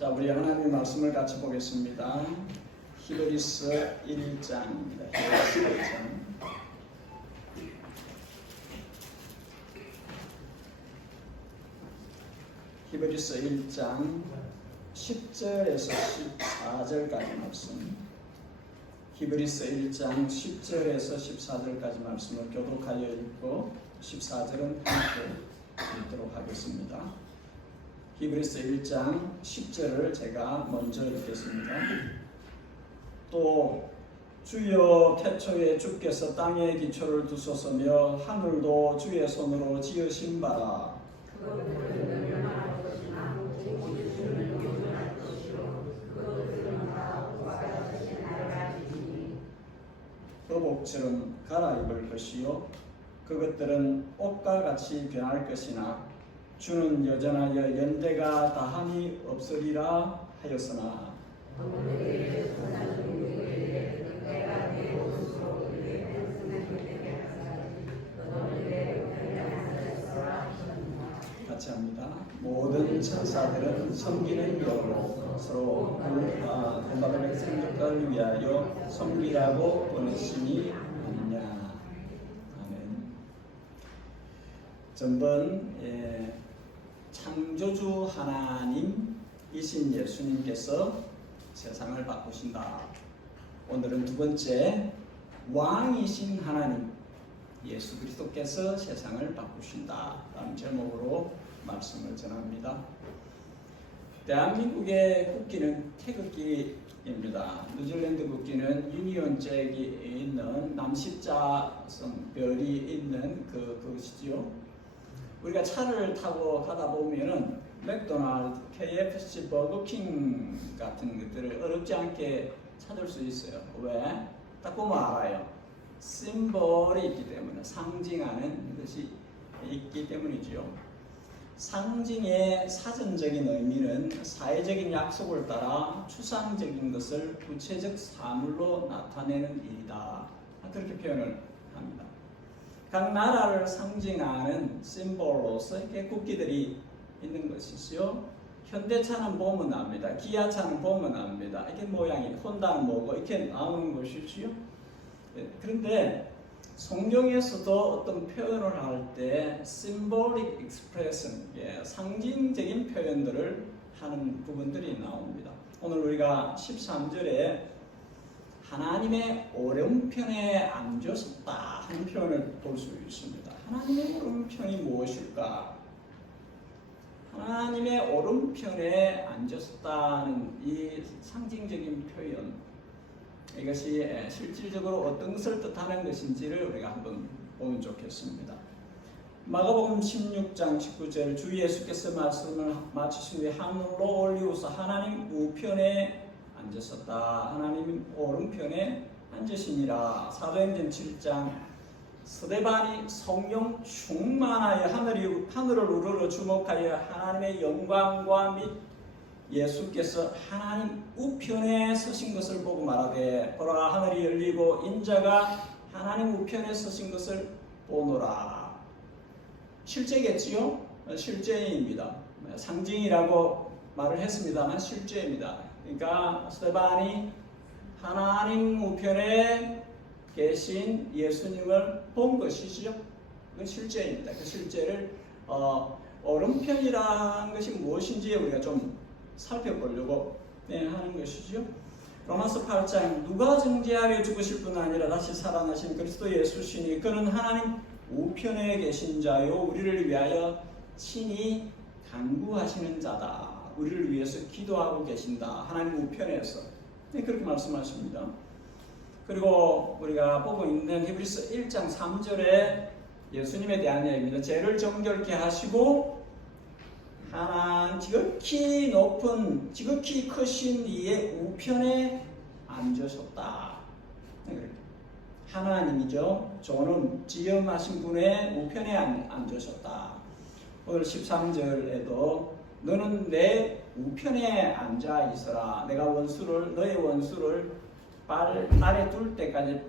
자, 우리 하나님의 말씀을 같이 보겠습니다. 히브리서 1장입니다. 히브리서 1장. 히브리서 1장 10절에서 14절까지 말씀. 히브리서 1장 10절에서 14절까지 말씀을 교독하여 읽고 14절은 함께 읽도록 하겠습니다. 히브리서 1장 10절을 제가 먼저 읽겠습니다. 또 주여 태초에 주께서 땅에 기초를 두셨으며 하늘도 주의 손으로 지으신 바라. 의복처럼 갈아입을 것이요 그것들은 옷과 같이 변할 것이나 주는 여전하여 연대가 다함이 없으리라 하였으나 같이 합니다. 모든 천사들은 섬기는 영으로 서로 본받을 생각을 위하여 섬기라고 보내심이 아니냐. 아멘. 전번 창조주 하나님이신 예수님께서 세상을 바꾸신다. 오늘은 두 번째, 왕이신 하나님 예수 그리스도께서 세상을 바꾸신다 라는 제목으로 말씀을 전합니다. 대한민국의 국기는 태극기입니다. 뉴질랜드 국기는 유니온 잭이 있는 남십자성 별이 있는 그것이지요. 우리가 차를 타고 가다 보면은 맥도날드, KFC, 버거킹 같은 것들을 어렵지 않게 찾을 수 있어요. 왜? 딱 보면 알아요. 심볼이 있기 때문에, 상징하는 것이 있기 때문이지요. 상징의 사전적인 의미는 사회적인 약속을 따라 추상적인 것을 구체적 사물로 나타내는 일이다. 그렇게 표현을 합니다. 각 나라를 상징하는 심볼로서 이렇게 국기들이 있는 것이죠. 현대차는 보면 압니다. 기아차는 보면 압니다. 이렇게 모양이, 혼다는 뭐고 이렇게 나오는 것이지요. 그런데 성경에서도 어떤 표현을 할 때 symbolic expression, 상징적인 표현들을 하는 부분들이 나옵니다. 오늘 우리가 13절에 하나님의 오른편에 앉으셨다 하는 표현을 볼 수 있습니다. 하나님의 오른편이 무엇일까? 하나님의 오른편에 앉으셨다는 이 상징적인 표현, 이것이 실질적으로 어떤 것을 뜻하는 것인지를 우리가 한번 보면 좋겠습니다. 마가복음 16장 19절, 주 예수께서 말씀을 마치신 후에 하늘로 올리우사 하나님 우편에 앉으셨다. 하나님 오른편에 앉으시니라. 사도행전 7장, 스데반이 성령 충만하여 하늘을 우러러 주목하여 하나님의 영광과 및 예수께서 하나님 우편에 서신 것을 보고 말하되 보라 하늘이 열리고 인자가 하나님 우편에 서신 것을 보노라. 실제겠지요? 실제입니다. 상징이라고 말을 했습니다만 실제입니다. 그러니까 스데반이 하나님 우편에 계신 예수님을 본 것이지요. 그건 실제입니다. 그 실제를 오른편이라는 것이 무엇인지 우리가 좀 살펴보려고 하는 것이죠. 로마서 8장, 누가 정죄하려 죽으실 뿐 아니라 다시 살아나신 그리스도 예수시니 그는 하나님 우편에 계신 자요 우리를 위하여 친히 간구하시는 자다. 우리를 위해서 기도하고 계신다. 하나님 우편에서. 그렇게 말씀하십니다. 그리고 우리가 보고 있는 히브리서 1장 3절에 예수님에 대한 이야기입니다. 죄를 정결케 하시고 하나님 지극히 높은 지극히 크신 이의 우편에 앉으셨다. 하나님이죠. 저는 지음하신 분의 우편에 앉으셨다. 오늘 13절에도 너는 내 우편에 앉아 있어라. 내가 너의 원수를 발 아래 둘 때까지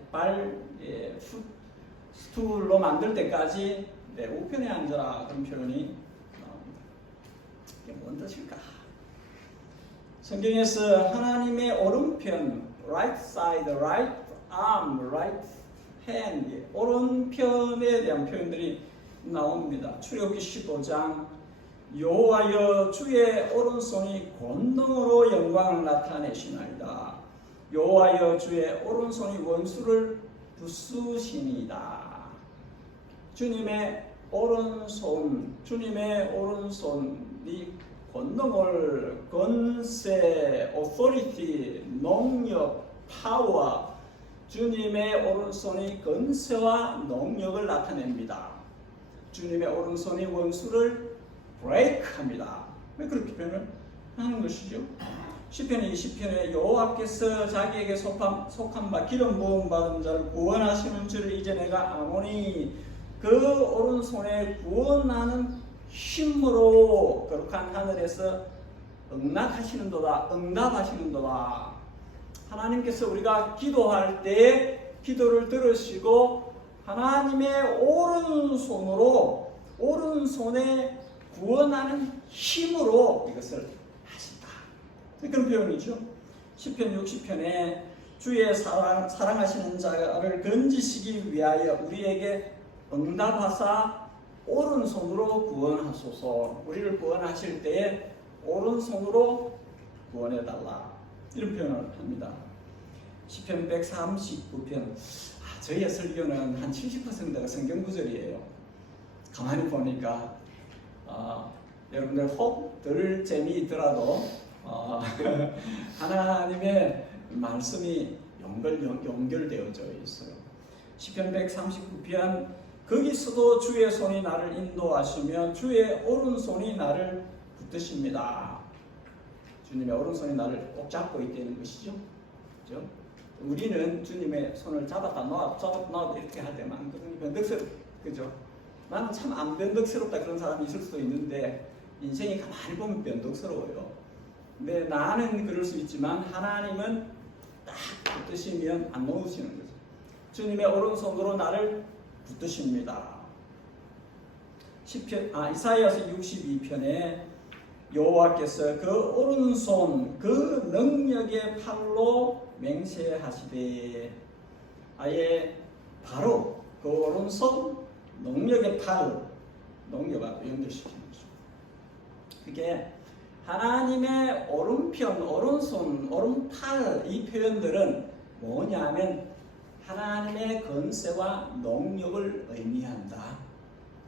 스툴로 만들 때까지 내 우편에 앉아라. 그런 표현이 나옵니다. 이게 뭔 뜻일까? 성경에서 하나님의 오른편, right side, right arm, right hand, 오른편에 대한 표현들이 나옵니다. 출애굽기 15장 여호와여 주의 오른손이 권능으로 영광을 나타내시나이다. 여호와여 주의 오른손이 원수를 부수시니이다. 주님의 오른손이 권능을, 권세, authority, 능력, 파워, 주님의 오른손이 권세와 능력을 나타냅니다. 주님의 오른손이 원수를 브레이크합니다. 왜 그렇게 표현을 하는 것이죠? 시편 20편에 여호와께서 자기에게 속한 바 기름 부음 받은 자를 구원하시는 줄을 이제 내가 아노니 그 오른손에 구원하는 힘으로 거룩한 하늘에서 응답하시는도다. 하나님께서 우리가 기도할 때 기도를 들으시고 하나님의 오른손에 구원하는 힘으로 이것을 하신다. 그런 표현이죠. 시편 60편에 주의 사랑하시는 자를 건지시기 위하여 우리에게 응답하사 오른손으로 구원하소서. 우리를 구원하실 때에 오른손으로 구원해달라. 이런 표현을 합니다. 시편 139편. 저희의 설교는 한 70%가 성경구절이에요. 가만히 보니까 여러분들 혹 덜 재미있더라도 하나님의 말씀이 연결되어져 있어요. 시편 139편 거기서도 주의 손이 나를 인도하시며 주의 오른손이 나를 붙드십니다. 주님의 오른손이 나를 꼭 잡고 있다는 것이죠. 그렇죠? 우리는 주님의 손을 잡았다 놔 이렇게 할 때만 그죠? 나는 참 안 변덕스럽다 그런 사람이 있을 수도 있는데 인생이 가만히 보면 변덕스러워요. 근데 나는 그럴 수 있지만 하나님은 딱 붙드시면 안 놓으시는 거죠. 주님의 오른손으로 나를 붙드십니다. 이사야서 62편에 여호와께서 그 오른손 그 능력의 팔로 맹세하시되 아예 바로 그 오른손 능력의 팔 능력하고 연결시키는 거죠. 그게 하나님의 오른편, 오른손, 오른팔 이 표현들은 뭐냐면 하나님의 권세와 능력을 의미한다.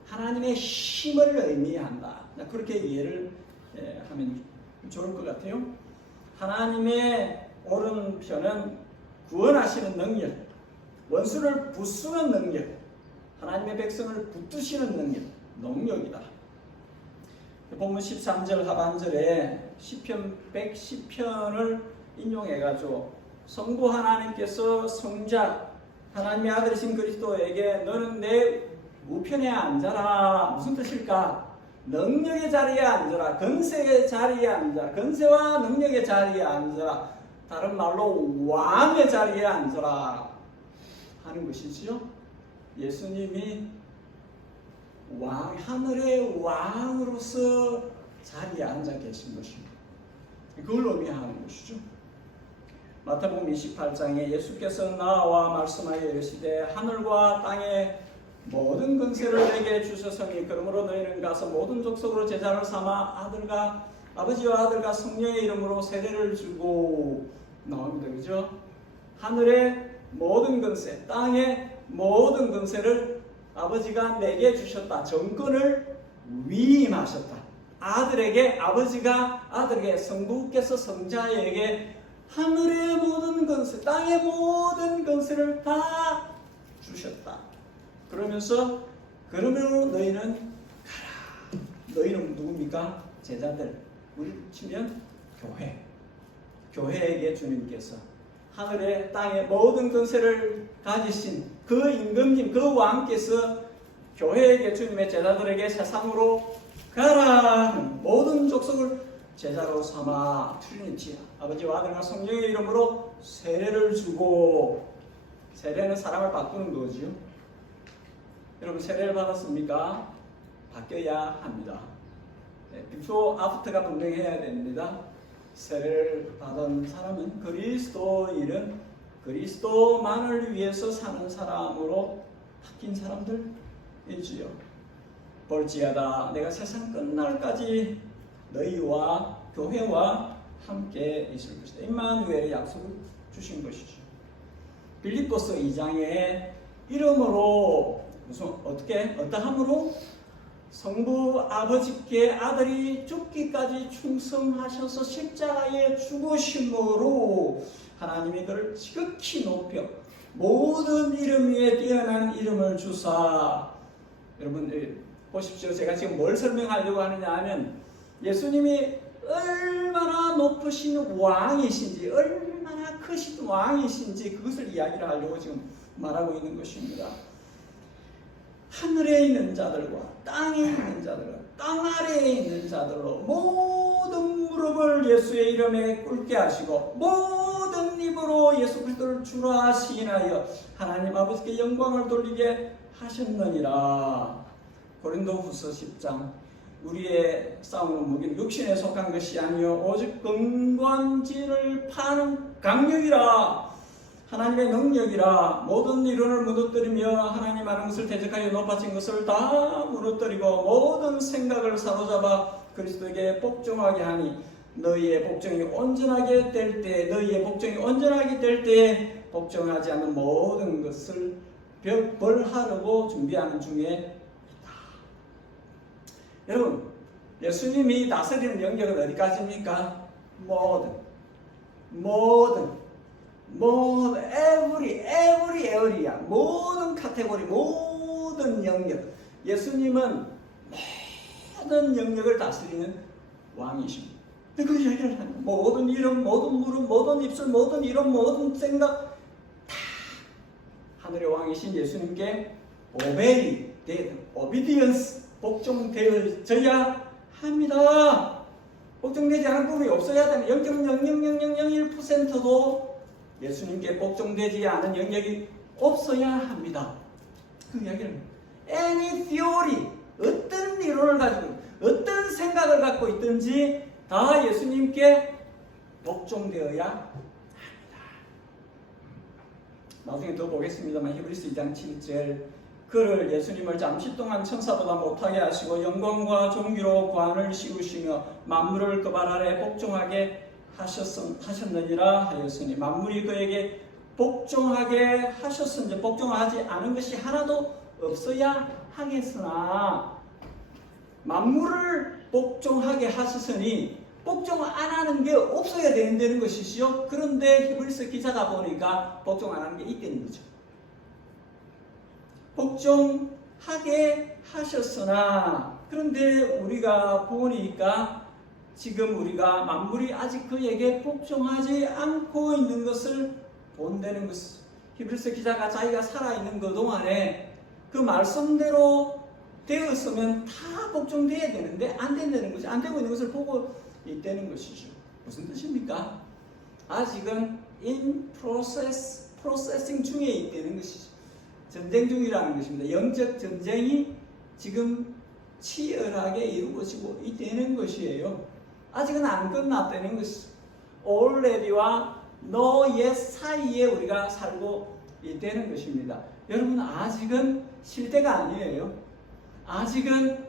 하나님의 힘을 의미한다. 그렇게 이해를 하면 좋을 것 같아요. 하나님의 오른편은 구원하시는 능력, 원수를 부수는 능력, 하나님의 백성을 붙드시는 능력이다. 본문 13절 하반절에 시편 110편을 인용해가지고 성부 하나님께서 성자 하나님의 아들이신 그리스도에게 너는 내 우편에 앉아라. 무슨 뜻일까? 능력의 자리에 앉아라. 건세의 자리에 앉아라. 건세와 능력의 자리에 앉아라. 다른 말로 왕의 자리에 앉아라 하는 것이지요. 예수님이 하늘의 왕으로서 자리에 앉아 계신 것입니다. 그걸 의미하는 것이죠. 마태복음 28장에 예수께서 나와 말씀하여 이르시되 하늘과 땅의 모든 권세를 내게 주셨으니 그러므로 너희는 가서 모든 족속으로 제자를 삼아 아버지와 아들과 성령의 이름으로 세례를 주고 나옵니다. 그죠? 하늘의 모든 권세, 땅의 모든 권세를 아버지가 내게 주셨다. 정권을 위임하셨다. 아버지가 아들에게, 성부께서 성자에게 하늘의 모든 권세, 땅의 모든 권세를 다 주셨다. 그러면서 그러므로 너희는 가라. 너희는 누굽니까? 제자들. 우리 치면 교회에게 주님께서 하늘의 땅의 모든 권세를 가지신 그 임금님, 그 왕께서 교회에게 주님의 제자들에게 세상으로 가라. 모든 족속을 제자로 삼아 트리니티 아버지와 아들과 성령의 이름으로 세례를 주고, 세례는 사람을 바꾸는 거죠. 여러분 세례를 받았습니까? 바뀌어야 합니다. 비포 아프터가 분명해야 됩니다. 세례를 받은 사람은 그리스도인은 그리스도만을 위해서 사는 사람으로 바뀐 사람들이지요. 볼지어다 내가 세상 끝날까지 너희와 교회와 함께 있을 것이다. 임마누엘의 약속을 주신 것이죠. 빌립보서 2장에 이름으로 어떠함으로 성부 아버지께 아들이 죽기까지 충성하셔서 십자가에 죽으심으로 하나님이 그를 지극히 높여 모든 이름 위에 뛰어난 이름을 주사. 여러분 보십시오. 제가 지금 뭘 설명하려고 하느냐 하면 예수님이 얼마나 높으신 왕이신지, 얼마나 크신 왕이신지 그것을 이야기를 하려고 지금 말하고 있는 것입니다. 하늘에 있는 자들과 땅에 있는 자들과 땅 아래에 있는 자들로 모든 무릎을 예수의 이름에 꿇게 하시고 모든 입으로 예수 그리스도를 주라 시인하여 하나님 아버지께 영광을 돌리게 하셨느니라. 고린도후서 10장 우리의 싸움은 무기는 육신에 속한 것이 아니요 오직 건관지를 파는 강력이라. 하나님의 능력이라. 모든 이론을 무너뜨리며 하나님 하는 것을 대적하여 높아진 것을 다 무너뜨리고 모든 생각을 사로잡아 그리스도에게 복종하게 하니 너희의 복종이 온전하게 될 때에 복종하지 않는 모든 것을 벌하려고 준비하는 중에 있다. 여러분, 예수님이 다스리는 영역은 어디까지입니까? every area, 모든 카테고리, 모든 영역. 예수님은 모든 영역을 다스리는 왕이십니다. 그 이야기를 하는 모든 이름, 모든 무릎, 모든 입술, 모든 이름, 모든 생각 다 하늘의 왕이신 예수님께 obedience, 복종되어져야 합니다. 복종되지 않은 부분이 없어야 되는 0.00001%도 예수님께 복종되지 않은 영역이 없어야 합니다. 그 이야기를 any theory, 어떤 이론을 가지고 어떤 생각을 갖고 있든지 다 예수님께 복종되어야 합니다. 나중에 더 보겠습니다만 히브리서 2장 7절 그를 예수님을 잠시 동안 천사보다 못하게 하시고 영광과 존귀로 관을 씌우시며 만물을 그 발 아래 복종하게 하셨느니라 하였으니 만물이 그에게 복종하게 하셨은지 복종하지 않은 것이 하나도 없어야 하겠으나 만물을 복종하게 하셨으니 복종 안 하는 게 없어야 된다는 것이지요. 그런데 히브리서 기자가 보니까 복종 안 하는 게 있다는 거죠. 복종하게 하셨으나 그런데 우리가 보니까 지금 우리가 만물이 아직 그에게 복종하지 않고 있는 것을 본다는 것을 히브리서 기자가 자기가 살아있는 그 동안에 그 말씀대로 되었으면 다 복종돼야 되는데 안 된다는 것이 안 되고 있는 것을 보고 있다는 것이죠. 무슨 뜻입니까? 아직은 in processing 중에 있다는 것이죠. 전쟁 중이라는 것입니다. 영적 전쟁이 지금 치열하게 이루어지고 있다는 것이에요. 아직은 안 끝났다는 것이죠. already와 no yet 사이에 우리가 살고 있다는 것입니다. 여러분 아직은 실대가 아니에요. 아직은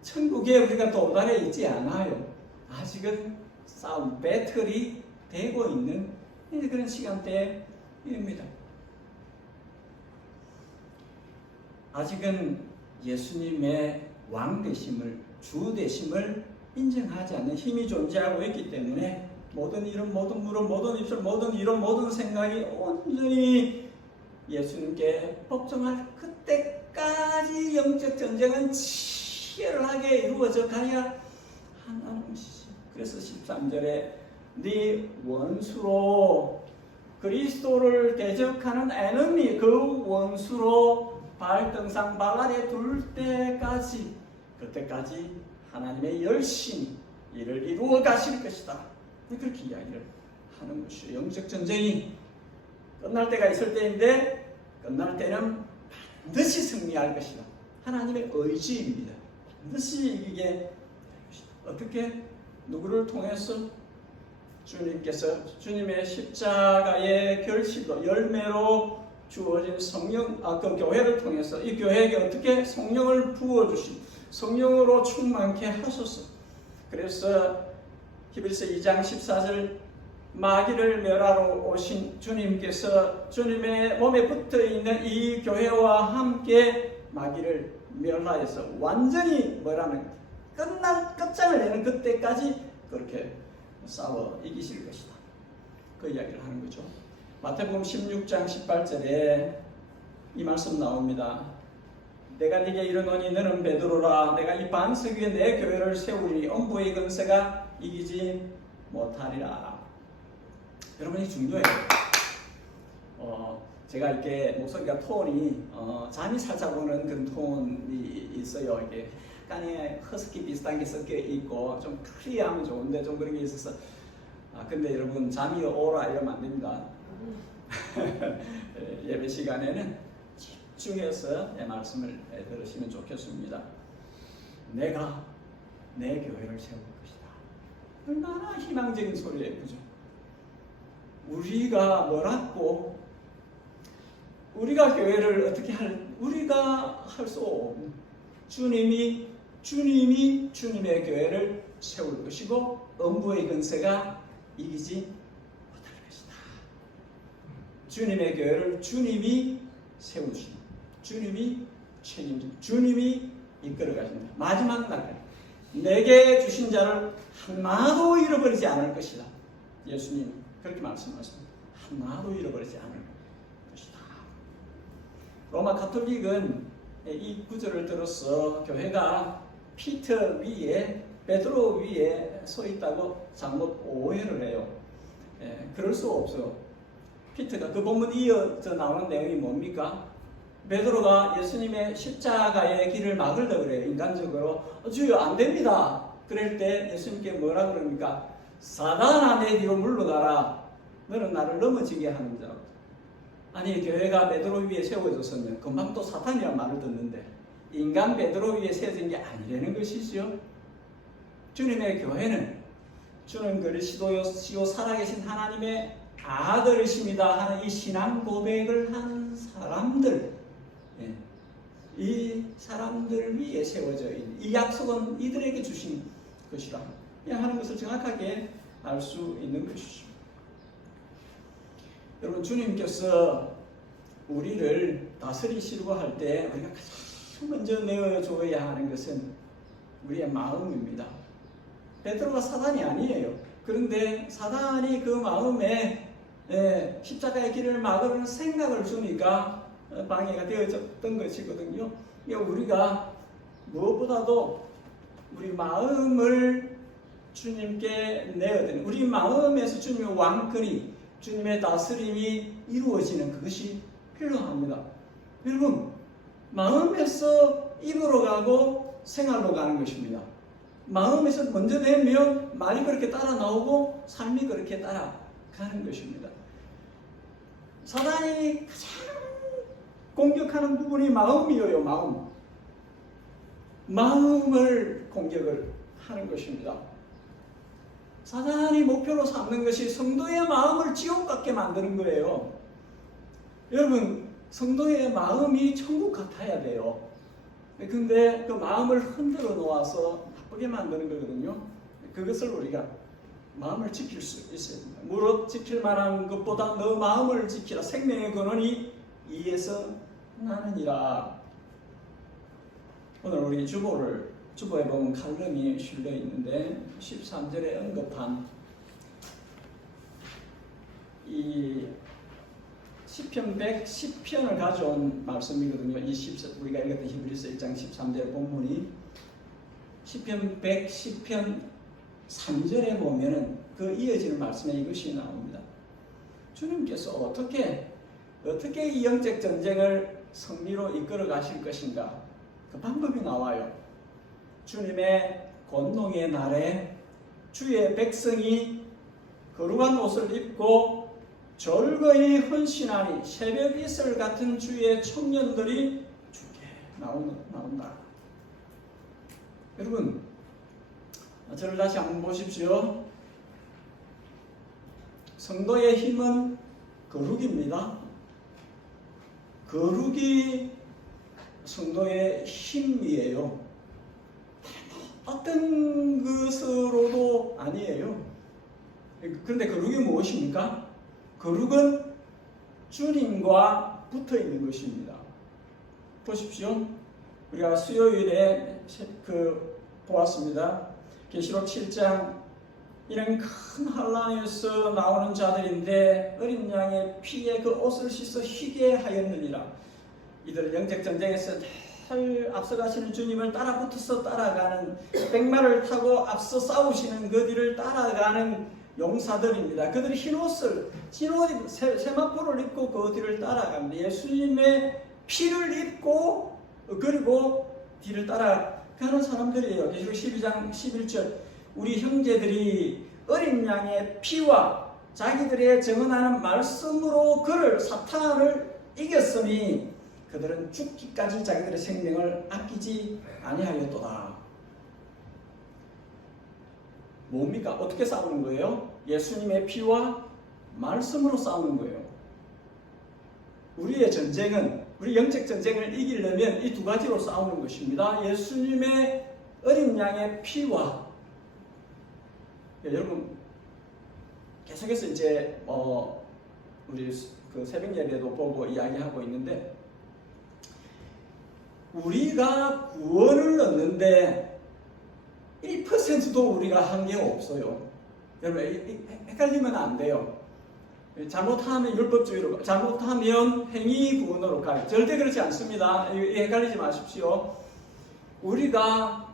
천국에 우리가 도달해 있지 않아요. 아직은 싸움, 배틀이 되고 있는 그런 시간대입니다. 아직은 예수님의 왕 되심을, 주 되심을 인정하지 않는 힘이 존재하고 있기 때문에 모든 이름, 모든 무릎, 모든 입술, 모든 이름, 모든 생각이 온전히 예수님께 복종할 그때까지 영적 전쟁은 치열하게 이루어져 가야 한다는 것이죠. 그래서 13절에 네 원수로 그리스도를 대적하는 에너미 그 원수로 발등상 발 아래 둘 때까지 그때까지 하나님의 열심히 이를 이루어 가실 것이다. 그렇게 이야기를 하는 것이에요. 영적 전쟁이 끝날 때가 있을 때인데 끝날 때는 반드시 승리할 것이다. 하나님의 의지입니다. 반드시 이기게 될 것이다. 어떻게? 누구를 통해서? 주님께서 주님의 십자가의 결실로 열매로 주어진 성령, 그 교회를 통해서 이 교회에게 어떻게 성령을 부어주신, 성령으로 충만케 하소서. 그래서 히브리서 2장 14절 마귀를 멸하러 오신 주님께서 주님의 몸에 붙어있는 이 교회와 함께 마귀를 멸하여서 완전히 뭐라는 끝장을 내는 그때까지 그렇게 싸워 이기실 것이다. 그 이야기를 하는 거죠. 마태복음 16장 18절에 이 말씀 나옵니다. 내가 네게 이르노니 너는 베드로라. 내가 이 반석 위에 내 교회를 세우리니 엄부의 권세가 이기지 못하리라. 여러분이 중요해요. 제가 이렇게 목소리가 톤이 잠이 살짝 오는 그런 톤이 있어요. 이렇게 약간의 허스키 비슷한 게 섞여 있고 좀 클리어하면 좋은데 좀 그런 게 있어서 근데 여러분 잠이 오라 이러면 안 됩니다. 예배 시간에는 집중해서 내 말씀을 들으시면 좋겠습니다. 내가 내 교회를 세울 것이다. 얼마나 희망적인 소리예요, 그죠? 우리가 뭐라고 우리가 교회를 어떻게 우리가 할 수 없는 주님이 주님의 교회를 세울 것이고 엄부의 권세가 이기지 못할 것이다. 주님의 교회를 주님이 세우신, 주님이 책임진, 주님이 이끌어 가신다. 마지막 날 내게 주신 자를 하나도 잃어버리지 않을 것이다. 예수님 그렇게 말씀하십니다. 하나도 잃어버리지 않을 것이다. 로마 가톨릭은 이 구절을 들어서 교회가 피터 위에 베드로 위에 서 있다고 잘못 오해를 해요. 그럴 수 없어요. 피터가 그 본문 이어져 나오는 내용이 뭡니까? 베드로가 예수님의 십자가의 길을 막으려고 그래요. 인간적으로 주여 안 됩니다. 그럴 때 예수님께 뭐라 그럽니까? 사단아 내 뒤로 물러가라. 너는 나를 넘어지게 하는 자. 아니 교회가 베드로 위에 세워졌으면 금방 또 사탄이란 말을 듣는데 인간 베드로 위에 세워진 게 아니라는 것이죠. 주님의 교회는 주는 그리스도요 살아계신 하나님의 아들이십니다 하는 이 신앙 고백을 한 사람들, 이 사람들 위에 세워져 있는 이 약속은 이들에게 주신 것이다 하는 것을 정확하게 알 수 있는 것이죠. 여러분 주님께서 우리를 다스리시려고 할 때 우리가 가장 먼저 내어줘야 하는 것은 우리의 마음입니다. 베드로가 사단이 아니에요. 그런데 사단이 그 마음에 십자가의 길을 막으려는 생각을 주니까 방해가 되어졌던 것이거든요. 우리가 무엇보다도 우리 마음을 주님께 내어드리는, 우리 마음에서 주님의 왕권이, 주님의 다스림이 이루어지는 그것이 필요합니다. 여러분, 마음에서 입으로 가고 생활로 가는 것입니다. 마음에서 먼저 내면 말이 그렇게 따라 나오고 삶이 그렇게 따라가는 것입니다. 사단이 가장 공격하는 부분이 마음이에요. 마음을 공격을 하는 것입니다. 사단이 목표로 삼는 것이 성도의 마음을 지옥 같게 만드는 거예요. 여러분, 성도의 마음이 천국 같아야 돼요. 근데 그 마음을 흔들어 놓아서 나쁘게 만드는 거거든요. 그것을 우리가 마음을 지킬 수 있어야 됩니다. 무릇 지킬 만한 것보다 너 마음을 지키라. 생명의 근원이 이에서 나느니라. 오늘 우리 주보에 보면 칼럼이 실려 있는데 13절에 언급한 이 시편 110편을 가져온 말씀이거든요. 우리가 읽었던 히브리서 1장 13절 본문이 시편 110편 3절에 보면은 그 이어지는 말씀에 이것이 나옵니다. 주님께서 어떻게 이 영적 전쟁을 승리로 이끌어 가실 것인가? 그 방법이 나와요. 주님의 권능의 날에 주의 백성이 거룩한 옷을 입고 절거히 헌신하니 새벽 이슬 같은 주의 청년들이 주께 나온다. 여러분, 저를 다시 한번 보십시오. 성도의 힘은 거룩입니다. 거룩이 성도의 힘이에요. 어떤 것으로도 아니에요. 그런데 거룩이 무엇입니까? 거룩은 주님과 붙어 있는 것입니다. 보십시오. 우리가 수요일에 보았습니다. 계시록 7장 이런 큰 환란에서 나오는 자들인데 어린 양의 피에 그 옷을 씻어 희게 하였느니라. 이들 영적 전쟁에서 늘 앞서가시는 주님을 따라붙어서 따라가는, 백마를 타고 앞서 싸우시는 그 뒤를 따라가는 용사들입니다. 그들이 흰 옷을 세마포를 입고 그 뒤를 따라갑니다. 예수님의 피를 입고 그리고 뒤를 따라가는 사람들이에요. 계시록 12장 11절 우리 형제들이 어린 양의 피와 자기들의 증언하는 말씀으로 그를 사탄을 이겼으니 그들은 죽기까지 자기들의 생명을 아끼지 아니하였도다. 뭡니까? 어떻게 싸우는 거예요? 예수님의 피와 말씀으로 싸우는 거예요. 우리의 전쟁은, 우리 영적 전쟁을 이기려면 이 두 가지로 싸우는 것입니다. 예수님의 어린 양의 피와, 여러분 계속해서 이제 우리 그 새벽 예배도 보고 이야기하고 있는데, 우리가 구원을 얻는데 1%도 우리가 한 게 없어요. 여러분 헷갈리면 안 돼요. 잘못하면 율법주의로, 잘못하면 행위 구원으로 가요. 절대 그렇지 않습니다. 헷갈리지 마십시오. 우리가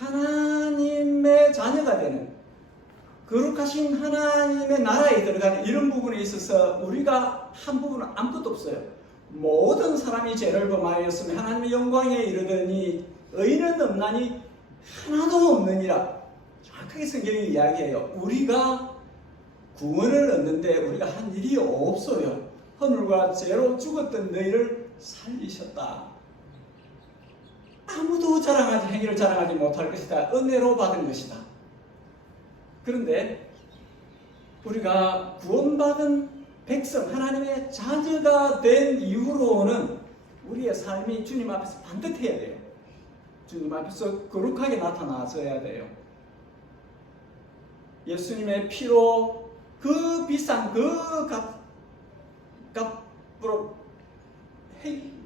하나님의 자녀가 되는, 거룩하신 하나님의 나라에 들어가는 이런 부분에 있어서 우리가 한 부분은 아무것도 없어요. 모든 사람이 죄를 범하였으면 하나님의 영광에 이르더니 의인은 없나니 하나도 없느니라. 정확하게 성경이 이야기해요. 우리가 구원을 얻는데 우리가 한 일이 없어요. 허물과 죄로 죽었던 너희를 살리셨다. 아무도 행위를 자랑하지 못할 것이다. 은혜로 받은 것이다. 그런데 우리가 구원받은 백성, 하나님의 자녀가 된 이후로는 우리의 삶이 주님 앞에서 반듯해야 돼요. 주님 앞에서 거룩하게 나타나서야 돼요. 예수님의 피로 그 비싼 그 값으로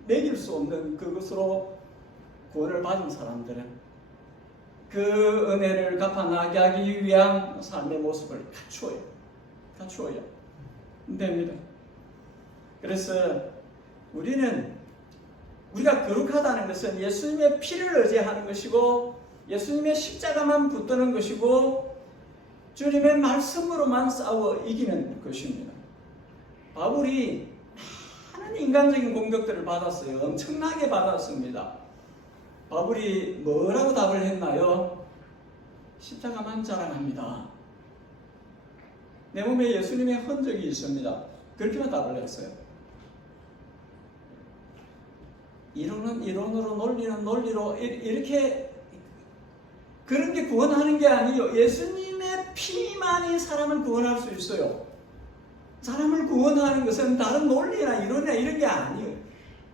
매길 수 없는 그것으로 구원을 받은 사람들은 그 은혜를 갚아나게 하기 위한 삶의 모습을 갖추어야 됩니다. 그래서 우리가 거룩하다는 것은 예수님의 피를 의지하는 것이고, 예수님의 십자가만 붙드는 것이고, 주님의 말씀으로만 싸워 이기는 것입니다. 바울이 많은 인간적인 공격들을 받았어요. 엄청나게 받았습니다. 바울이 뭐라고 답을 했나요? 십자가만 자랑합니다. 내 몸에 예수님의 흔적이 있습니다. 그렇게만 답을 했어요. 이론은 이론으로, 논리는 논리로, 이렇게 그런 게 구원하는 게 아니에요. 예수님의 피만이 사람을 구원할 수 있어요. 사람을 구원하는 것은 다른 논리나 이론이나 이런 게 아니에요.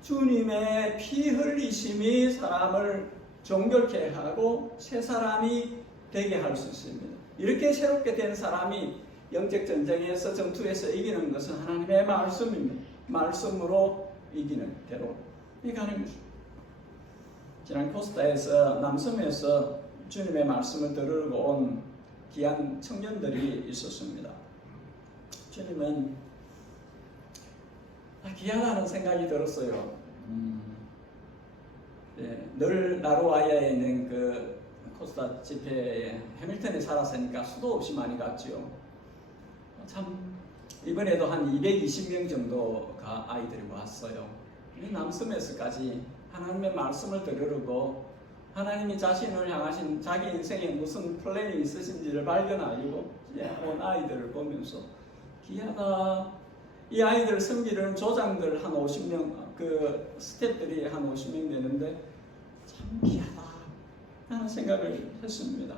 주님의 피 흘리심이 사람을 정결케 하고 새 사람이 되게 할 수 있습니다. 이렇게 새롭게 된 사람이 영적 전쟁에서, 전투에서 이기는 것은 하나님의 말씀입니다. 말씀으로 이기는 대로 가는 것입니다. 지난 코스타에서, 남섬에서 주님의 말씀을 들으러 온 귀한 청년들이 있었습니다. 주님은 귀하다는 생각이 들었어요. 늘 나루아야에 있는 그 코스타 집회에 해밀턴에 살았으니까 수도 없이 많이 갔지요. 참 이번에도 한 220명 정도가 아이들이 왔어요. 남섬에서까지 하나님의 말씀을 들으려고, 하나님이 자신을 향하신 자기 인생에 무슨 플랜이 있으신지를 발견하려고 온 아이들을 보면서 귀하다. 이 아이들 섬기는 조장들 한 50명, 그 스태프들이 한 50명 되는데 참 귀하다 하는 생각을 했습니다.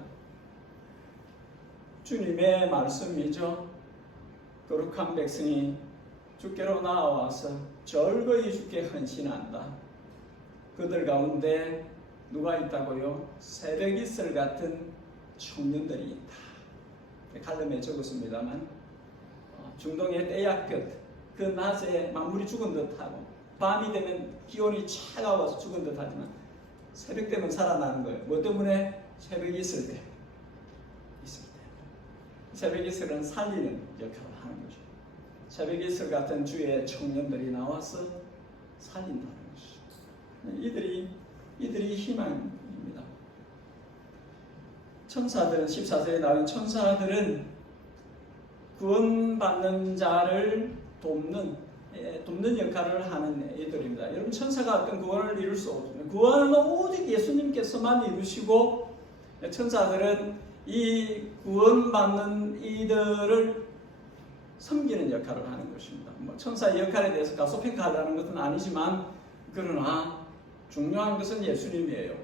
주님의 말씀이죠. 거룩한 백성이 주께로 나와서 절거히 주께 헌신한다. 그들 가운데 누가 있다고요? 새벽이슬 같은 청년들이 있다. 칼럼에 적었습니다만 중동의 때야끝 그 낮에 만물이 죽은 듯하고 밤이 되면 기온이 차가워서 죽은 듯하지만 새벽 되면 살아나는 거예요. 뭐 때문에? 새벽이 있을 때. 새벽 이슬은 살리는 역할을 하는 거죠. 새벽 이슬 같은 주의 청년들이 나와서 살린다는 것이죠. 이들이 희망입니다. 천사들은 14세에 나온 천사들은 구원받는 자를 돕는 역할을 하는 이들입니다. 여러분 천사가 어떤 구원을 이룰 수 없습니다. 구원은 오직 예수님께서만 이루시고 천사들은 이 구원받는 이들을 섬기는 역할을 하는 것입니다. 천사의 역할에 대해서 가소평가하려는 것은 아니지만 그러나 중요한 것은 예수님이에요.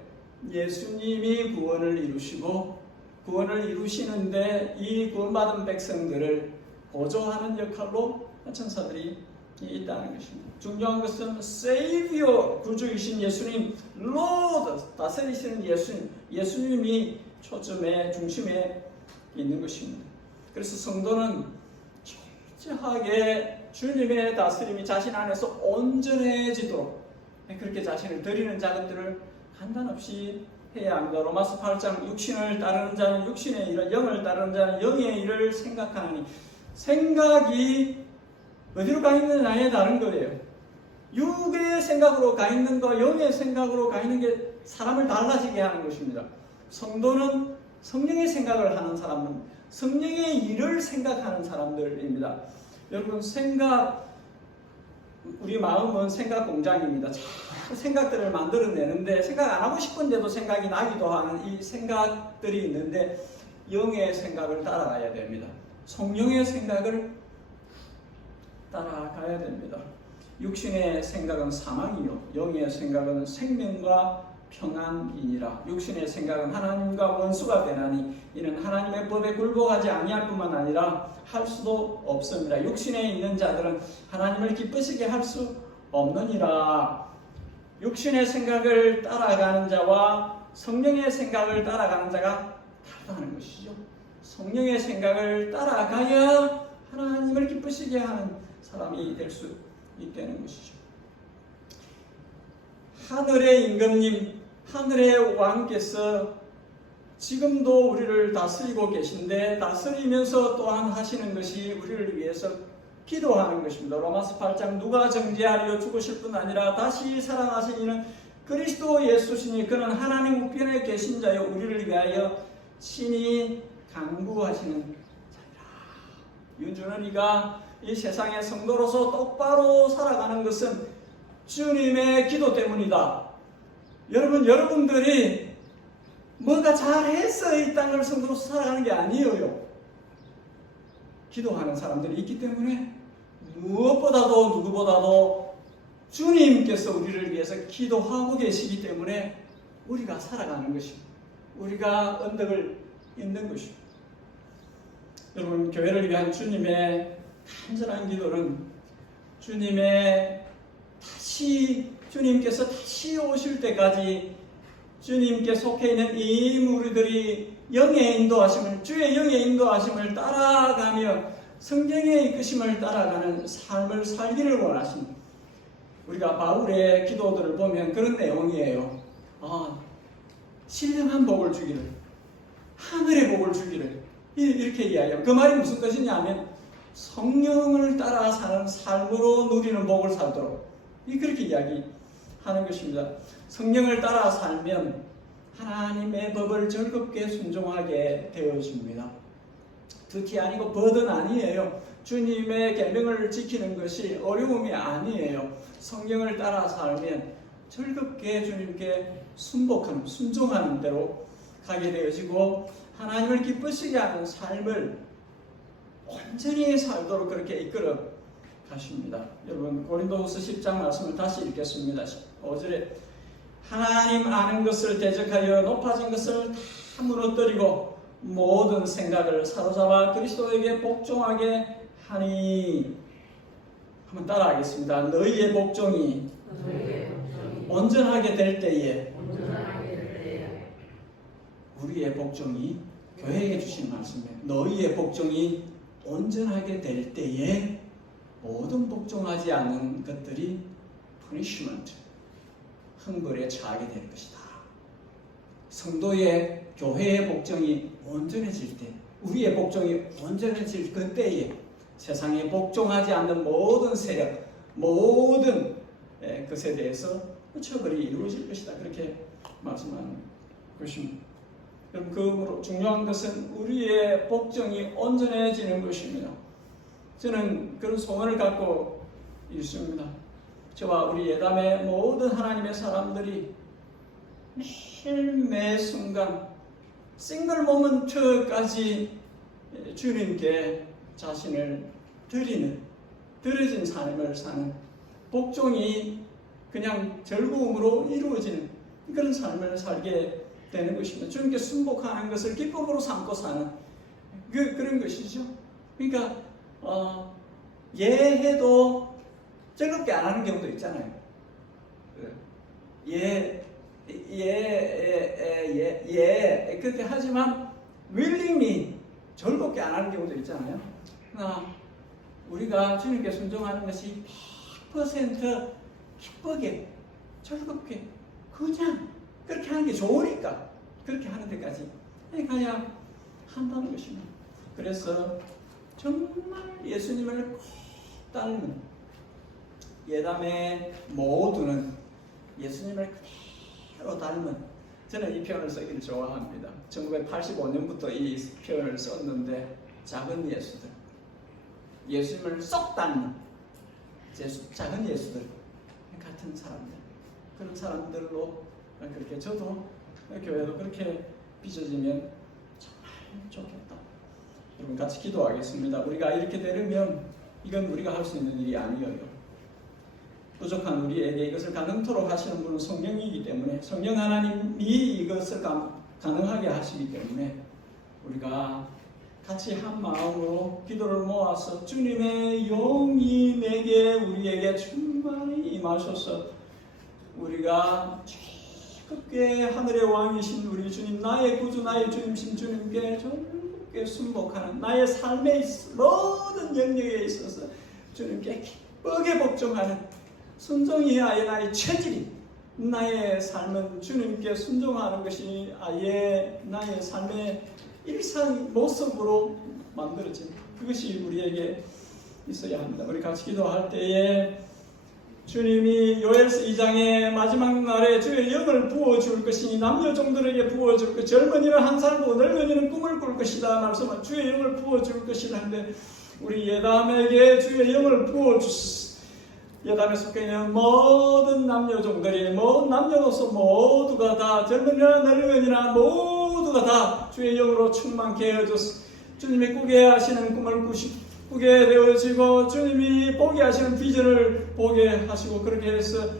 예수님이 구원을 이루시고 구원을 이루시는데 이 구원받은 백성들을 보조하는 역할로 천사들이 있다는 것입니다. 중요한 것은 Savior, 구주이신 예수님, Lord, 다스리시는 예수님이 초점에 중심에 있는 것입니다. 그래서 성도는 철저하게 주님의 다스림이 자신 안에서 온전해지도록 그렇게 자신을 드리는 작업들을 간단없이 해야 합니다. 로마서 8장 육신을 따르는 자는 육신의 일을, 영을 따르는 자는 영의 일을 생각하니 생각이 어디로 가 있느냐에 다른 거예요. 육의 생각으로 가 있는 거, 영의 생각으로 가 있는 게 사람을 달라지게 하는 것입니다. 성도는 성령의 생각을 하는 사람은 성령의 일을 생각하는 사람들입니다. 여러분 우리 마음은 생각 공장입니다. 잘 생각들을 만들어내는데 생각 안 하고 싶은데도 생각이 나기도 하는 이 생각들이 있는데 영의 생각을 따라가야 됩니다. 성령의 생각을 따라가야 됩니다. 육신의 생각은 사망이요 영의 생각은 생명과 평안이니라. 육신의 생각은 하나님과 원수가 되나니 이는 하나님의 법에 굴복하지 아니할 뿐만 아니라 할 수도 없습니다. 육신에 있는 자들은 하나님을 기쁘시게 할 수 없느니라. 육신의 생각을 따라가는 자와 성령의 생각을 따라가는 자가 다르다는 것이죠. 성령의 생각을 따라가야 하나님을 기쁘시게 하는 사람이 될 수 있다는 것이죠. 하늘의 임금님, 하늘의 왕께서 지금도 우리를 다스리고 계신데 다스리면서 또한 하시는 것이 우리를 위해서 기도하는 것입니다. 로마서 8장 누가 정죄하려 죽으실 뿐 아니라 다시 살아나신 이는 그리스도 예수시니 그는 하나님 우편에 계신 자여 우리를 위하여 친히 간구하시는 자이라. 윤준원이가 이 세상의 성도로서 똑바로 살아가는 것은 주님의 기도 때문이다. 여러분들이 뭔가 잘해서 이 땅을 성도로서 살아가는 게 아니에요. 기도하는 사람들이 있기 때문에 무엇보다도 누구보다도 주님께서 우리를 위해서 기도하고 계시기 때문에 우리가 살아가는 것입니다. 우리가 언덕을 잇는 것입니다. 여러분 교회를 위한 주님의 간절한 기도는 주님께서 다시 오실 때까지 주님께 속해 있는 이 무리들이 영의 인도하심을, 주의 영의 인도하심을 따라가며 성경의 이끄심을 따라가는 삶을 살기를 원하십니다. 우리가 바울의 기도들을 보면 그런 내용이에요. 신령한 복을 주기를, 하늘의 복을 주기를 이렇게 이야기해요. 그 말이 무슨 뜻이냐면 성령을 따라 사는 삶으로 누리는 복을 살도록 그렇게 이야기하는 것입니다. 성령을 따라 살면 하나님의 법을 즐겁게 순종하게 되어집니다. 득이 아니고 버든 아니에요. 주님의 계명을 지키는 것이 어려움이 아니에요. 성령을 따라 살면 즐겁게 주님께 순종하는 대로 가게 되어지고 하나님을 기쁘시게 하는 삶을 온전히 살도록 그렇게 이끌어 가십니다. 여러분 고린도후서 10장 말씀을 다시 읽겠습니다. 5절에 하나님 아는 것을 대적하여 높아진 것을 다 무너뜨리고 모든 생각을 사로잡아 그리스도에게 복종하게 하니 한번 따라하겠습니다. 너희의 복종이 온전하게 될 때에 우리의 복종이 교회에게 주신 말씀이에요. 너희의 복종이 온전하게 될 때에 모든 복종하지 않는 것들이 punishment, 형벌에 처하게 될 것이다. 성도의 교회의 복종이 온전해질 때, 우리의 복종이 온전해질 그때에 세상에 복종하지 않는 모든 세력, 모든 것에 대해서 처벌이 이루어질 것이다. 그렇게 말씀하는 것입니다. 그럼 그 중요한 것은 우리의 복종이 온전해지는 것입니다. 저는 그런 소원을 갖고 있습니다. 저와 우리 예담의 모든 하나님의 사람들이 매 순간 싱글 모먼트까지 주님께 자신을 드려진 삶을 사는, 복종이 그냥 즐거움으로 이루어지는 그런 삶을 살게 되는 것입니다. 주님께 순복하는 것을 기쁨으로 삼고 사는 그런 것이죠. 그러니까 예해도 즐겁게 안 하는 경우도 있잖아요. 그렇게 하지만 willingly 즐겁게 안 하는 경우도 있잖아요. 그러나 우리가 주님께 순종하는 것이 100% 기쁘게 즐겁게 그냥 그렇게 하는 게 좋으니까 그렇게 하는 데까지 그냥 한다는 것입니다. 그래서 정말 예수님을 꼭 닮은 예담의 모두는 예수님을 그대로 닮은, 저는 이 표현을 쓰기를 좋아합니다. 1985년부터 이 표현을 썼는데, 작은 예수들, 예수님을 쏙 닮는 작은 예수들 같은 사람들, 그런 사람들로 그렇게 저도 교회도 그렇게 빚어지면 정말 좋겠다. 여러분 같이 기도하겠습니다. 우리가 이렇게 되려면 이건 우리가 할 수 있는 일이 아니에요. 부족한 우리에게 이것을 가능토록 하시는 분은 성령이기 때문에, 성령 하나님이 이것을 가능하게 하시기 때문에 우리가 같이 한 마음으로 기도를 모아서 주님의 영이 우리에게 충만히 임하셔서 우리가 즐겁게 하늘의 왕이신 우리 주님, 나의 구주, 나의 주님신 주님께 즐겁게 순복하는, 나의 삶의 모든 영역에 있어서 주님께 기쁘게 복종하는, 순종이 아예 나의 체질이, 나의 삶은 주님께 순종하는 것이 아예 나의 삶의 일상 모습으로 만들어진, 그것이 우리에게 있어야 합니다. 우리 같이 기도할 때에 주님이 요엘서 2장의 마지막 날에 주의 영을 부어줄 것이니 남녀 종들에게 부어줄 것, 젊은이는 한 살고 늙은이는 꿈을 꿀 것이다 말씀은 주의 영을 부어줄 것이라는데, 우리 예담에게 주의 영을 부어주소서. 예담에 속해 있는 모든 남녀 종들이, 모든 남녀노소 모두가 다, 젊은이나 늙은이나 모두가 다 주의 영으로 충만케 하여줘서 주님이 꾸게 하시는 꿈을 꾸게 되어지고, 주님이 보게 하시는 비전을 보게 하시고, 그렇게 해서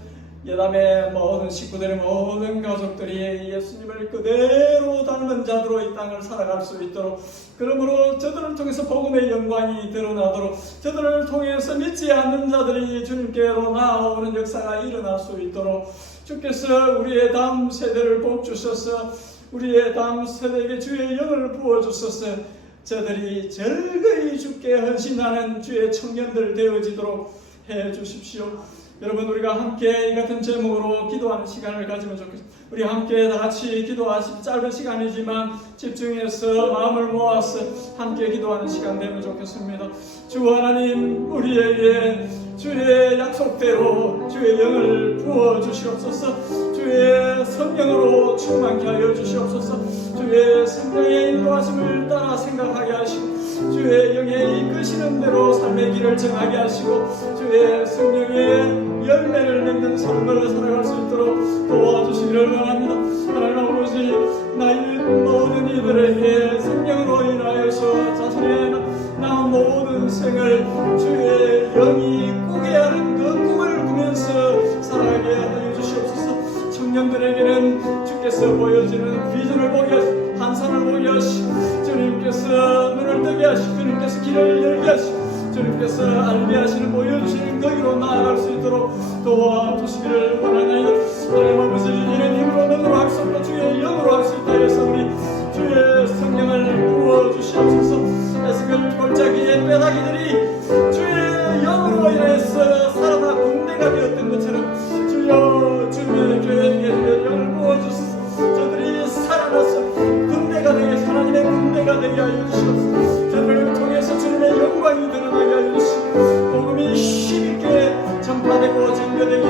예담의 모든 식구들의 모든 가족들이 예수님을 그대로 닮은 자들로 이 땅을 살아갈 수 있도록, 그러므로 저들을 통해서 복음의 영광이 드러나도록, 저들을 통해서 믿지 않는 자들이 주님께로 나아오는 역사가 일어날 수 있도록 주께서 우리의 다음 세대를 복주셔서 우리의 다음 세대에게 주의 영을 부어주셔서 저들이 즐거이 주께 헌신하는 주의 청년들 되어지도록 해주십시오. 여러분, 우리가 함께 이 같은 제목으로 기도하는 시간을 가지면 좋겠습니다. 우리 함께 다 같이 기도하시, 짧은 시간이지만 집중해서 마음을 모아서 함께 기도하는 시간 되면 좋겠습니다. 주 하나님, 우리에게 주의 약속대로 주의 영을 부어주시옵소서. 주의 성령으로 충만케 하여 주시옵소서. 주의 성령의 인도하심을 따라 생각하게 하시고, 주의 영에 이끄시는 대로 삶의 길을 정하게 하시고, 주의 성령의 열매를 맺는 삶을 살아갈 수 있도록 도와주시기를 원합니다. 하나님 아버지, 나의 모든 이들에게 성령으로 인하여서 자신의 남은 모든 생을 주의 영이 꾸게 하는 그 꿈을 꾸면서 살아가게 하여 주시옵소서. 청년들에게는 주께서 보여지는 비전을 보게 하시고, 환상을 보게 하시고, 주님께서 눈을 뜨게 하시고, 주님께서 길을 열게 하시고, 주님께서 알게 하시는 보여주시는 거기로 나아갈 수 있도록 도와주시기를 원하나이다. 하나님 아버지, 이런 힘으로 능으로 할 수 없고 주의 영으로 할 수 있다 해서 우리 주의 성령을 부어주시옵소서. 에스겔 골짜기의 뼈다귀들이 주의 영으로 인해서 살아나 군대가 되었던 것처럼 주여 주님의 교회에게 주의 영을 부어주소서. 저들이 살아나서 군대가 되게, 하나님의 군대가 되게 하여 주시옵소서. 저들을 통해서 주님의 영광이 드러나게 하여 주시고 복음이 힘있게 전파되고 증거되게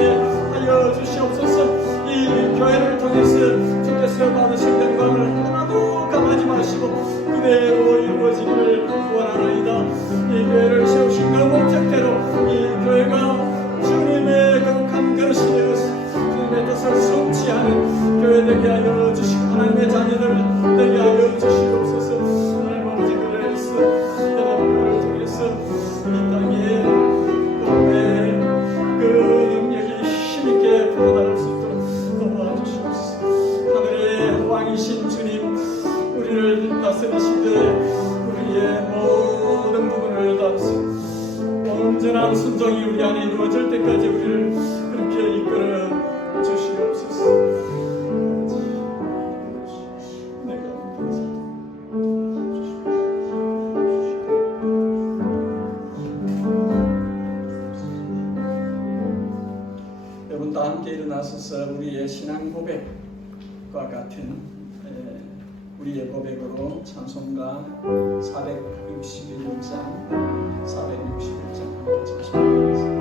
하여 주시옵소서. 이 교회를 통해서 주께서 받으신 영광을 하나도 감하지 마시고 그대로 이루어지기를 원하나이다. 이 교회를 세우신 그 목적대로 이 교회가 주님의 거룩한 그릇이 되어서 주님의 뜻을 성취하는 교회 되게 하여 주시고 하나님의 자녀들 되게 하여 주시옵소서. 하나님 아버지, 그래서 여러분을 통해서 이 땅에 복음의 그 능력이 힘있게 불어날 수 있도록 도와주시옵소서. 하늘의 왕이신 주님, 우리를 다스리시되 우리의 모든 부분을 다스리시고 온전한 순종이 우리 안에 이루어질 때까지 우리를 그렇게 이끌어 주시옵소서. 여러분 다 함께 일어나셔서 우리의 신앙 고백과 같은 우리의 고백으로 찬송가 461장 함께 찬송하겠습니다.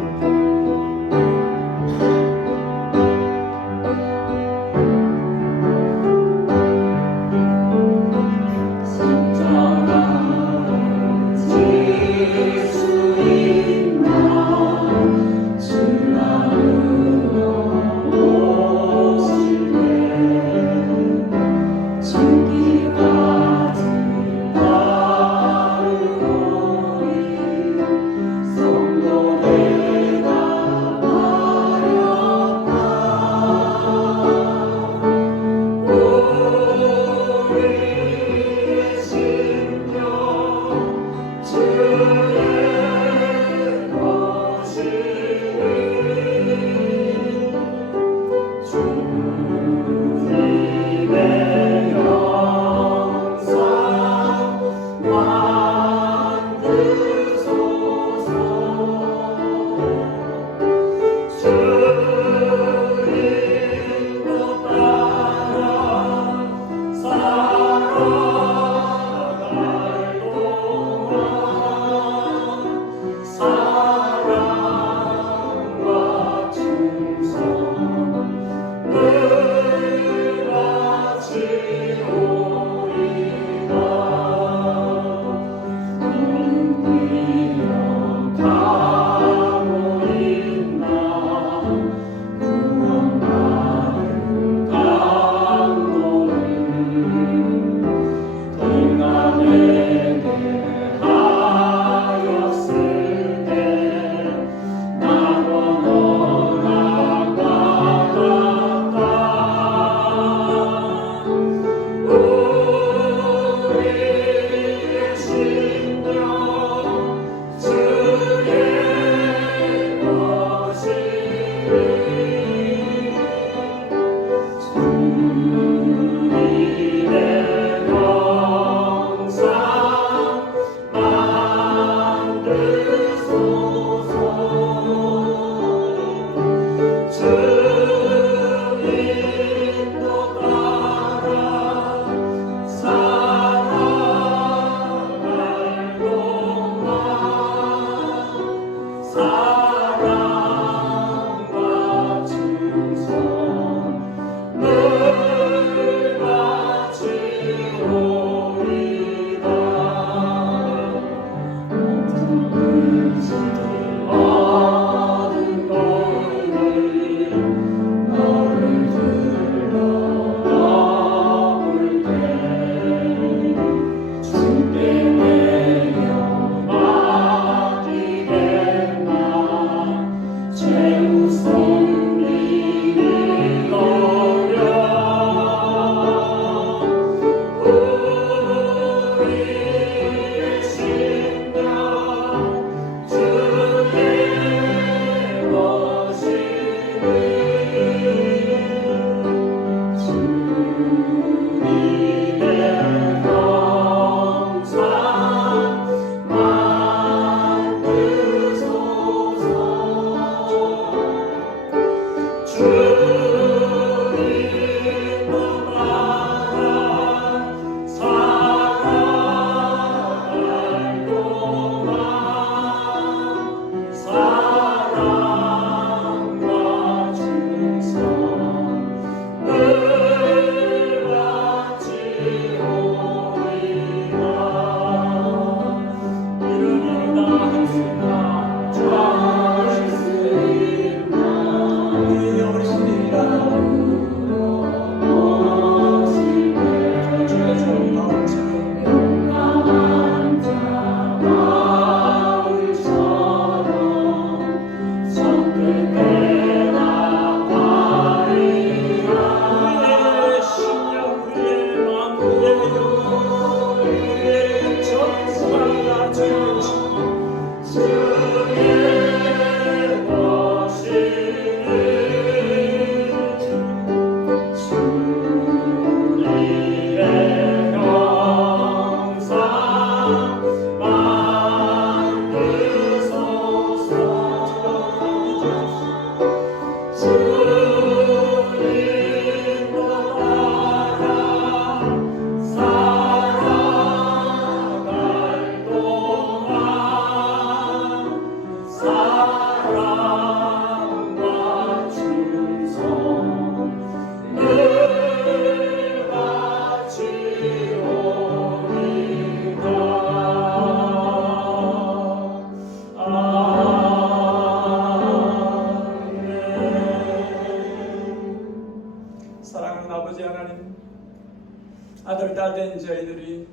저희들이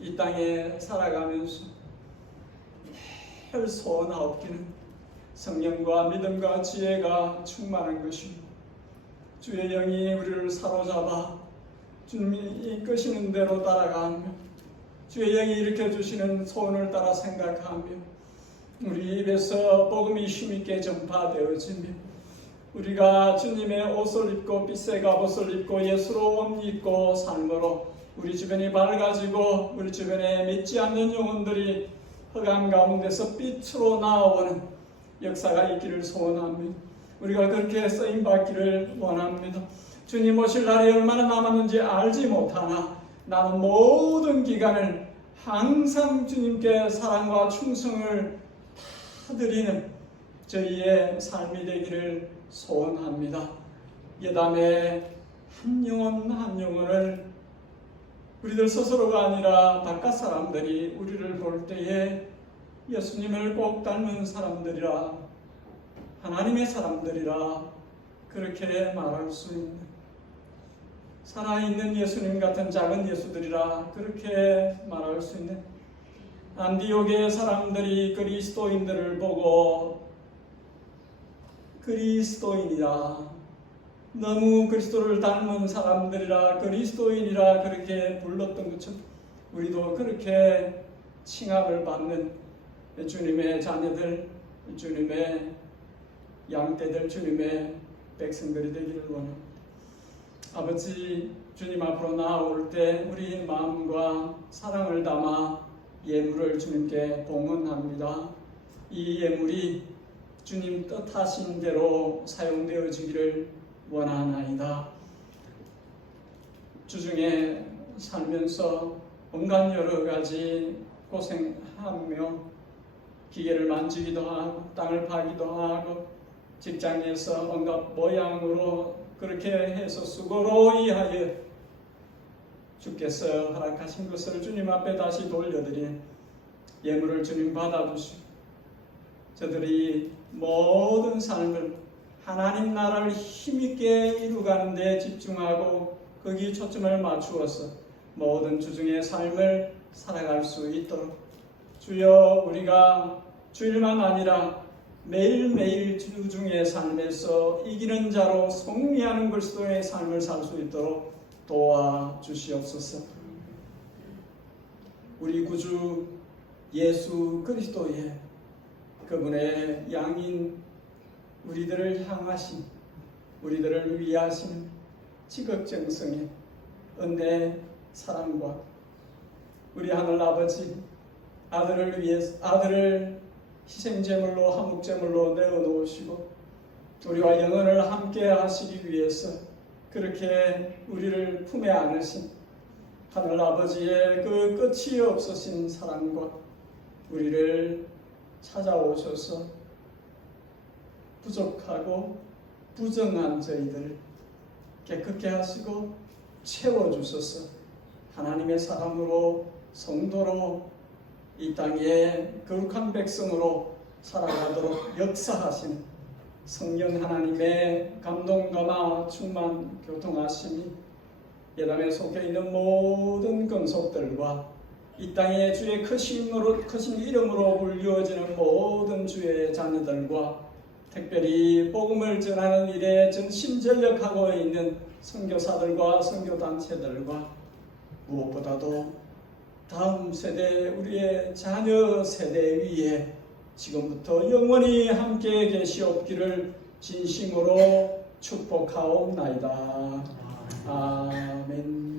이 땅에 살아가면서 늘 소원하옵기는 성령과 믿음과 지혜가 충만한 것이고 주의 영이 우리를 사로잡아 주님이 이끄시는 대로 따라가며 주의 영이 일으켜 주시는 소원을 따라 생각하며 우리 입에서 복음이 힘있게 전파되어지며 우리가 주님의 옷을 입고 빛의 갑옷을 입고 예수로 옷 입고 삶으로 우리 주변이 밝아지고 우리 주변에 믿지 않는 영혼들이 흑암 가운데서 빛으로 나아오는 역사가 있기를 소원합니다. 우리가 그렇게 쓰임받기를 원합니다. 주님 오실 날이 얼마나 남았는지 알지 못하나 나는 모든 기간을 항상 주님께 사랑과 충성을 다 드리는 저희의 삶이 되기를 소원합니다. 예담의 한 영혼 한 영혼을 우리들 스스로가 아니라 바깥 사람들이 우리를 볼 때에 예수님을 꼭 닮은 사람들이라 하나님의 사람들이라 그렇게 말할 수 있는 살아있는 예수님 같은 작은 예수들이라 그렇게 말할 수 있는 안디옥의 사람들이 그리스도인들을 보고 그리스도인이라 너무 그리스도를 닮은 사람들이라 그리스도인이라 그렇게 불렀던 것처럼 우리도 그렇게 칭함을 받는 주님의 자녀들, 주님의 양떼들, 주님의 백성들이 되기를 원합니다. 아버지, 주님 앞으로 나아올 때 우리 마음과 사랑을 담아 예물을 주님께 봉헌합니다. 이 예물이 주님 뜻하신 대로 사용되어지기를 원하나이다. 주중에 살면서 온갖 여러 가지 고생하며 기계를 만지기도 하고 땅을 파기도 하고 직장에서 온갖 모양으로 그렇게 해서 수고로 이하여 주께서 허락하신 것을 주님 앞에 다시 돌려드린 예물을 주님 받아주시고 저들이 모든 삶을 하나님 나라를 힘있게 이루가는 데 집중하고 거기 초점을 맞추어서 모든 주중의 삶을 살아갈 수 있도록 주여 우리가 주일만 아니라 매일매일 주중의 삶에서 이기는 자로 승리하는 그리스도의 삶을 살 수 있도록 도와주시옵소서. 우리 구주 예수 그리스도의 그분의 양인 우리들을 향하신 우리들을 위하신 지극정성의 은혜 사랑과 우리 하늘 아버지 아들을 위해서 아들을 희생제물로 한목제물로 내어놓으시고 우리와 영원을 함께 하시기 위해서 그렇게 우리를 품에 안으신 하늘 아버지의 그 끝이 없으신 사랑과 우리를 찾아오셔서 부족하고 부정한 저희들을 깨끗게 하시고 채워주셔서 하나님의 사람으로 성도로 이 땅에 거룩한 백성으로 살아가도록 역사하신 성령 하나님의 감동 감화 충만 교통하심이 예담에 속해 있는 모든 건속들과 이 땅에 주의 크신 이름으로 불리워지는 모든 주의 자녀들과 특별히 복음을 전하는 일에 전심전력하고 있는 선교사들과 선교단체들과 무엇보다도 다음 세대 우리의 자녀 세대 위에 지금부터 영원히 함께 계시옵기를 진심으로 축복하옵나이다. 아멘.